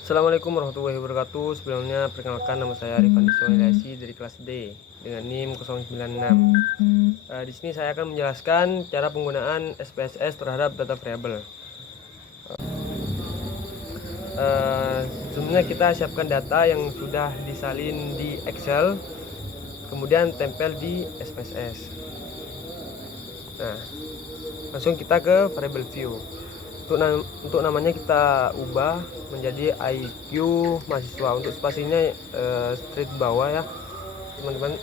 Assalamualaikum warahmatullahi wabarakatuh. Sebelumnya perkenalkan, nama saya Arifan Dismailasi dari kelas D dengan NIM 096. Di sini saya akan menjelaskan cara penggunaan SPSS terhadap data variabel. Sebelumnya kita siapkan data yang sudah disalin di Excel, kemudian tempel di SPSS. Nah, langsung kita ke variable view. Untuk namanya kita ubah menjadi IQ mahasiswa. Untuk spasinya straight bawah ya teman-teman.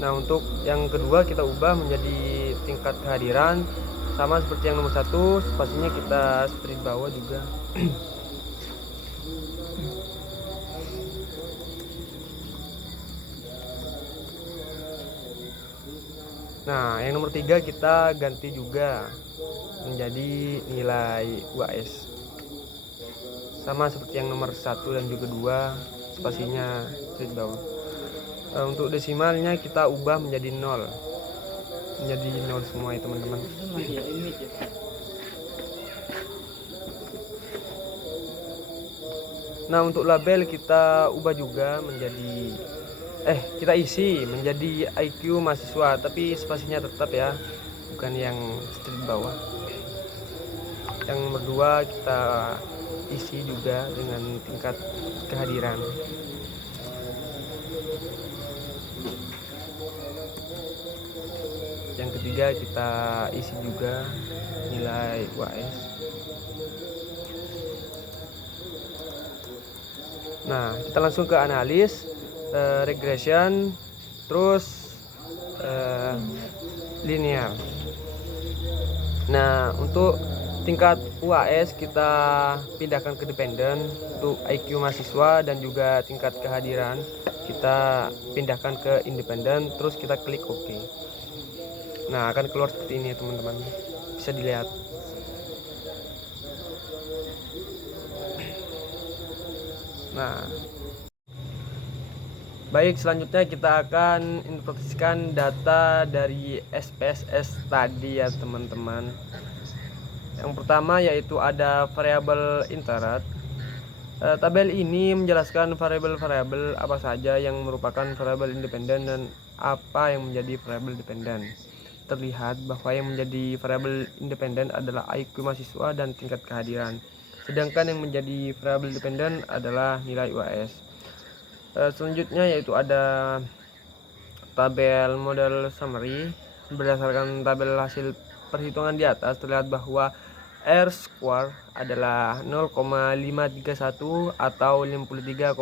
Nah, untuk yang kedua kita ubah menjadi tingkat kehadiran, sama seperti yang nomor satu, spasinya kita straight bawah juga. Nah, yang nomor 3 kita ganti juga menjadi nilai UAS. Sama seperti yang nomor 1 dan juga 2, spasinya straight bawah. Untuk desimalnya kita ubah menjadi 0. Menjadi 0 semua ya teman-teman. Nah, untuk label kita ubah juga menjadi kita isi menjadi IQ mahasiswa, tapi spasinya tetap ya, bukan yang straight bawah. Yang nomor 2 kita isi juga dengan tingkat kehadiran. Yang ketiga kita isi juga nilai UAS. Nah, kita langsung ke analis, regression, terus linear. Nah, untuk tingkat UAS kita pindahkan ke dependen. Untuk IQ mahasiswa dan juga tingkat kehadiran kita pindahkan ke independen, terus kita klik OK. Nah, akan keluar seperti ini teman-teman, bisa dilihat. Nah, baik, selanjutnya kita akan interpretasikan data dari SPSS tadi ya teman-teman. Yang pertama yaitu ada variabel interrupt. Tabel ini menjelaskan variabel-variabel apa saja yang merupakan variabel independen dan apa yang menjadi variabel dependen. Terlihat bahwa yang menjadi variabel independen adalah IQ mahasiswa dan tingkat kehadiran, sedangkan yang menjadi variabel dependen adalah nilai UAS. Selanjutnya yaitu ada tabel model summary. Berdasarkan tabel hasil perhitungan di atas, terlihat bahwa R square adalah 0,531 atau 53,1%.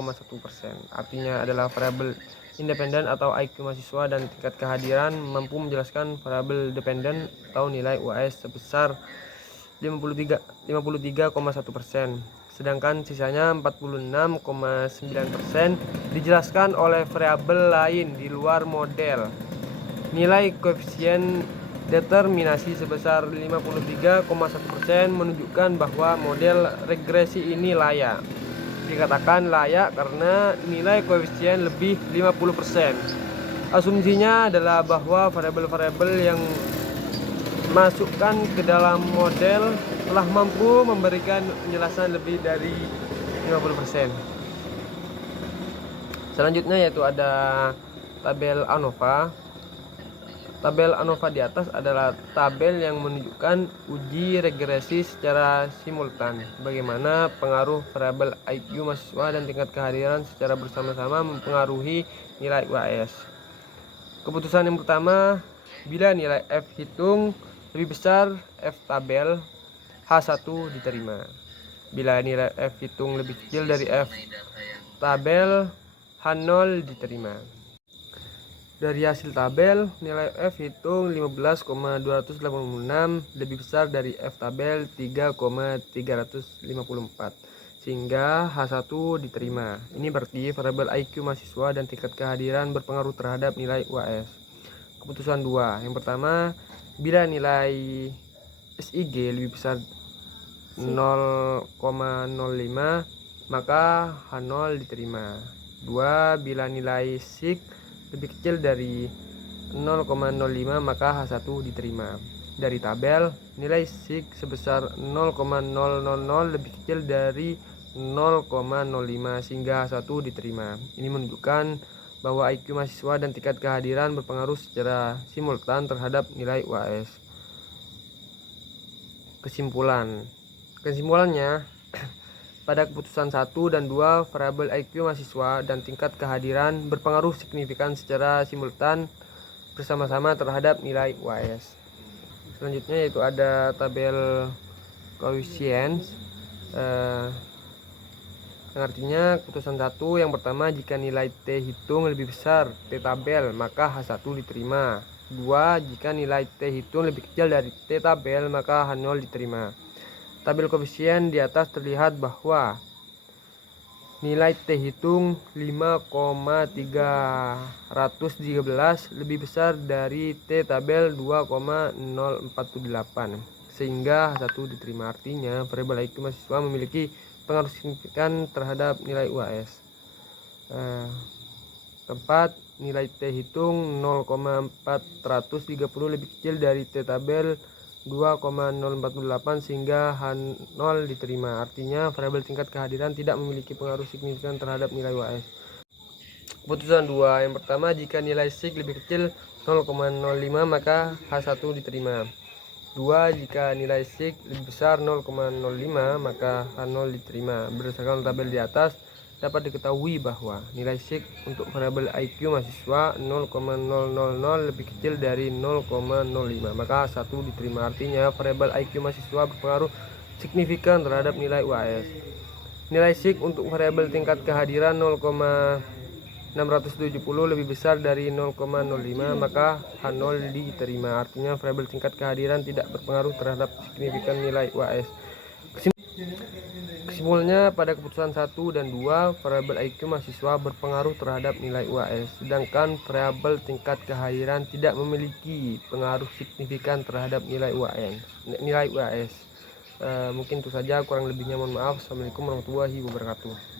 Artinya adalah variabel independen atau IQ mahasiswa, dan tingkat kehadiran mampu menjelaskan variabel dependen atau nilai UAS sebesar 53,1%. Sedangkan sisanya 46,9% dijelaskan oleh variabel lain di luar model. Nilai koefisien determinasi sebesar 53,1% menunjukkan bahwa model regresi ini layak. Dikatakan layak karena nilai koefisien lebih 50%. Asumsinya adalah bahwa variabel-variabel yang masukkan ke dalam model telah mampu memberikan penjelasan lebih dari 50%. Selanjutnya yaitu ada tabel ANOVA. Tabel ANOVA di atas adalah tabel yang menunjukkan uji regresi secara simultan, bagaimana pengaruh variabel IQ mahasiswa dan tingkat kehadiran secara bersama-sama mempengaruhi nilai UAS. Keputusan yang pertama, bila nilai F hitung lebih besar F tabel, H1 diterima. Bila nilai F hitung lebih kecil dari F tabel, H0 diterima. Dari hasil tabel, nilai F hitung 15,286 lebih besar dari F tabel 3,354, sehingga H1 diterima. Ini berarti variabel IQ mahasiswa dan tingkat kehadiran berpengaruh terhadap nilai UAS. Keputusan 2. Yang pertama, bila nilai SIG lebih besar 0,05, maka H0 diterima. 2. Bila nilai SIG lebih kecil dari 0,05 maka H1 diterima. Dari tabel, nilai SIG sebesar 0,000 lebih kecil dari 0,05 sehingga H1 diterima. Ini menunjukkan bahwa IQ mahasiswa dan tingkat kehadiran berpengaruh secara simultan terhadap nilai UAS. Kesimpulannya, pada keputusan 1 dan 2, variabel IQ mahasiswa dan tingkat kehadiran berpengaruh signifikan secara simultan bersama-sama terhadap nilai UAS. Selanjutnya yaitu ada tabel koefisien, yang artinya keputusan 1 yang pertama, jika nilai T hitung lebih besar T tabel maka H1 diterima. 2. Jika nilai T hitung lebih kecil dari T tabel maka H0 diterima. Tabel koefisien di atas terlihat bahwa nilai T hitung 5,313 lebih besar dari T tabel 2,048 sehingga H1 diterima. Artinya variabel IQ mahasiswa memiliki pengaruh signifikan terhadap nilai UAS. Keempat, nilai T hitung 0,430 lebih kecil dari T tabel 2,048 sehingga H0 diterima. Artinya variabel tingkat kehadiran tidak memiliki pengaruh signifikan terhadap nilai UAS. Keputusan 2 yang pertama, jika nilai SIG lebih kecil 0,05 maka H1 diterima. 2. Jika nilai SIG lebih besar 0,05 maka H0 diterima. Berdasarkan tabel di atas dapat diketahui bahwa nilai SIG untuk variabel IQ mahasiswa 0,000 lebih kecil dari 0,05 maka H1 diterima. Artinya variabel IQ mahasiswa berpengaruh signifikan terhadap nilai UAS. Nilai SIG untuk variabel tingkat kehadiran 0,670 lebih besar dari 0,05 maka H0 diterima. Artinya variabel tingkat kehadiran tidak berpengaruh terhadap signifikan nilai UAS. Kesimpulannya, pada keputusan 1 dan 2, variabel IQ mahasiswa berpengaruh terhadap nilai UAS, sedangkan variabel tingkat kehadiran tidak memiliki pengaruh signifikan terhadap nilai UAS. Mungkin itu saja, kurang lebihnya mohon maaf. Assalamualaikum warahmatullahi wabarakatuh.